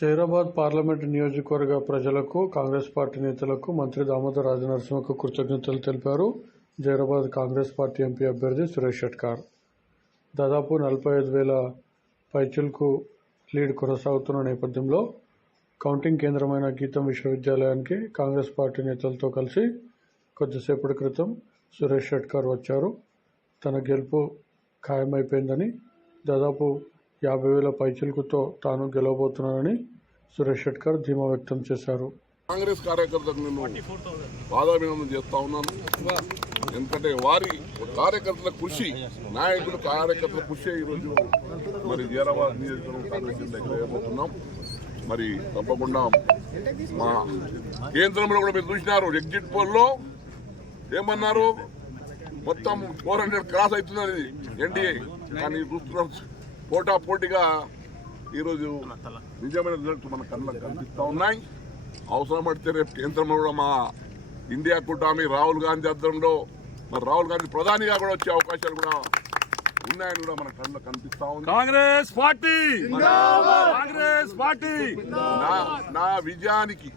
Zaheerabad parliament నియోజకవర్గ ప్రజలకు Congress party నేతలకు మంత్రి దామోదర్ రాజనరసింహకు కృతజ్ఞతలు తెలిపారు జైరాబాద్ కాంగ్రెస్ పార్టీ ఎంపీ అభ్యర్థి సురేష్ షెట్కార్. దాదాపు నలభై ఐదు వేల పైచులకు లీడ్ కొనసాగుతున్న నేపథ్యంలో కౌంటింగ్ కేంద్రమైన గీతం విశ్వవిద్యాలయానికి కాంగ్రెస్ పార్టీ నేతలతో కలిసి కొద్దిసేపటి క్రితం సురేష్ షెట్కార్ వచ్చారు. తన గెలుపు ఖాయమైపోయిందని దాదాపు యాభై వేల పైచిలుకుతో తాను గెలవబోతున్నానని సురేష్ షెట్కర్ ధీమా వ్యక్తం చేశారు. కాంగ్రెస్ కార్యకర్తలకు నేను పాదాభినందన చేస్తా ఉన్నాను. ఎందుకంటే వారి కార్యకర్తల కృషి నాయకులు కార్యకర్తల కృషి ఈరోజు మరి జీరాబాద్ నియోజకవర్గం కాంగ్రెస్ దగ్గర మరి తప్పకుండా మా కేంద్రంలో కూడా మీరు చూసినారు ఎగ్జిట్ పోల్లో ఏమన్నారు? మొత్తం ఫోర్ హండ్రెడ్ క్రాస్ అవుతున్నది ఎన్డీఏ కానీ చూస్తున్నాం. పోటా పోటీగా ఈరోజు నిజమైన రిజల్ట్ మన కళ్ళకు కనిపిస్తా ఉన్నాయి. అవసరం పడితే రేపు కేంద్రంలో కూడా మా ఇండియా కూటమి రాహుల్ గాంధీ ఆధ్వర్యంలో మరి రాహుల్ గాంధీ ప్రధానిగా కూడా వచ్చే అవకాశాలు కూడా ఉన్నాయని కూడా మన కళ్ళకు కనిపిస్తా ఉంది. కాంగ్రెస్ పార్టీ! కాంగ్రెస్ పార్టీ! నా నా విజయానికి